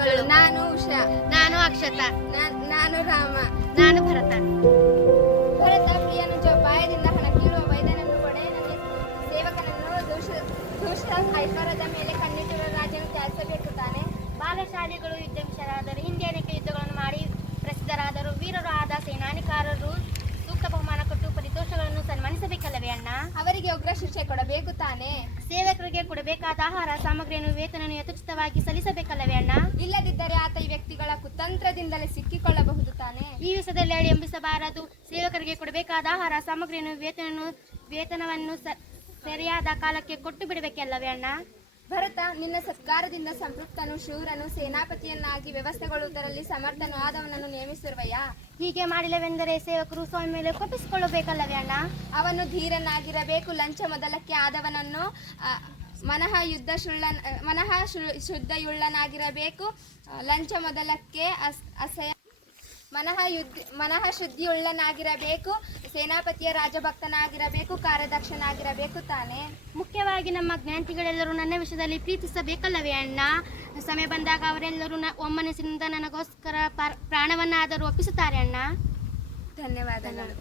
ಧನ್ಯವಾದಗಳು. ನಾನು ಉಷಾ. ನಾನು ಅಕ್ಷತಾ. ನಾನು ರಾಮ. ನಾನು ಭರತ. ಭರತ ಪ್ರಿಯನು ಜಪಾಯದಿಂದ ಹಣ ಕೀಳುವ ವೈದ್ಯನನ್ನು ಕೊಡೆ ನನಗೆ ಸೇವಕನನ್ನು ದೂಷಿತ ಐಶ್ವರ್ಯದ ಮೇಲೆ ಕಣ್ಣಿಟ್ಟಿರುವ ರಾಜನು ತ್ಯಾಜಿಸಬೇಕು ತಾನೆ. ಬಾಲಶಾಲಿಗಳು ಯುದ್ಧ ವಿಷಯರಾದರು, ಹಿಂದೆ ಅನೇಕ ಯುದ್ಧಗಳನ್ನು ಮಾಡಿ ಪ್ರಸಿದ್ಧರಾದರು. ವೀರರು ಆದ ಸೇನಾನಿಕಾರರು ಸೂಕ್ತ ಬಹುಮಾನ ಕೊಟ್ಟು ಪರಿತೋಷಗಳನ್ನು ಸನ್ಮಾನಿಸಬೇಕಲ್ಲವೇ ಅಣ್ಣ? ಅವರಿಗೆ ಉಗ್ರ ಶಿಕ್ಷೆ ಕೊಡಬೇಕು ತಾನೆ. ಸೇವಕರಿಗೆ ಕೊಡಬೇಕಾದ ಆಹಾರ ಸಾಮಗ್ರಿಯನ್ನು ವೇತನನ್ನು ಯಥೋಚಿತವಾಗಿ ಸಲ್ಲಿಸಬೇಕಲ್ಲವೇ ಅಣ್ಣ? ಇಲ್ಲದಿದ್ದರೆ ಆತ ಈ ವ್ಯಕ್ತಿಗಳ ಕುತಂತ್ರದಿಂದಲೇ ಸಿಕ್ಕಿಕೊಳ್ಳಬಹುದು ತಾನೆ. ಈ ವಿಷಯದಲ್ಲಿ ಅಡಿಯಂಬಿಸಬಾರದು. ಸೇವಕರಿಗೆ ಕೊಡಬೇಕಾದ ಆಹಾರ ಸಾಮಗ್ರಿಯನ್ನು ವೇತನವನ್ನು ಸರಿಯಾದ ಕಾಲಕ್ಕೆ ಕೊಟ್ಟು ಬಿಡಬೇಕಲ್ಲವೇ ಅಣ್ಣ? ಭರತ, ನಿನ್ನ ಸತ್ಕಾರದಿಂದ ಸಂಪೃಕ್ತನು ಶೂರನು ಸೇನಾಪತಿಯನ್ನಾಗಿ ವ್ಯವಸ್ಥೆಗೊಳ್ಳುವುದರಲ್ಲಿ ಸಮರ್ಥನು ಆದವನನ್ನು ನೇಮಿಸಿರುವೆಯಾ? ಹೀಗೆ ಮಾಡಿಲ್ಲವೆಂದರೆ ಸೇವಕರು ಸ್ವಾಮಿ ಮೇಲೆ ಕೋಪಿಸಿಕೊಳ್ಳಬೇಕಲ್ಲವೇ ಅಣ್ಣ? ಅವನು ಧೀರನಾಗಿರಬೇಕು. ಲಂಚ ಮೊದಲಕ್ಕೆ ಆದವನನ್ನು ಮನಃ ಶುದ್ಧಯುಳ್ಳನಾಗಿರಬೇಕು. ಲಂಚ ಮೊದಲಕ್ಕೆ ಮನಃ ಶುದ್ಧಿಯುಳ್ಳನಾಗಿರಬೇಕು. ಸೇನಾಪತಿಯ ರಾಜಭಕ್ತನಾಗಿರಬೇಕು. ಕಾರ್ಯದಕ್ಷನಾಗಿರಬೇಕು ತಾನೆ. ಮುಖ್ಯವಾಗಿ ನಮ್ಮ ಜ್ಞಾನಿಗಳೆಲ್ಲರೂ ನನ್ನ ವಿಷಯದಲ್ಲಿ ಪ್ರೀತಿಸಬೇಕಲ್ಲವೇ ಅಣ್ಣ? ಸಮಯ ಬಂದಾಗ ಅವರೆಲ್ಲರೂ ಒಮ್ಮನಸ್ಸಿನಿಂದ ನನಗೋಸ್ಕರ ಪ್ರಾಣವನ್ನಾದರೂ ಒಪ್ಪಿಸುತ್ತಾರೆ ಅಣ್ಣ. ಧನ್ಯವಾದಗಳು.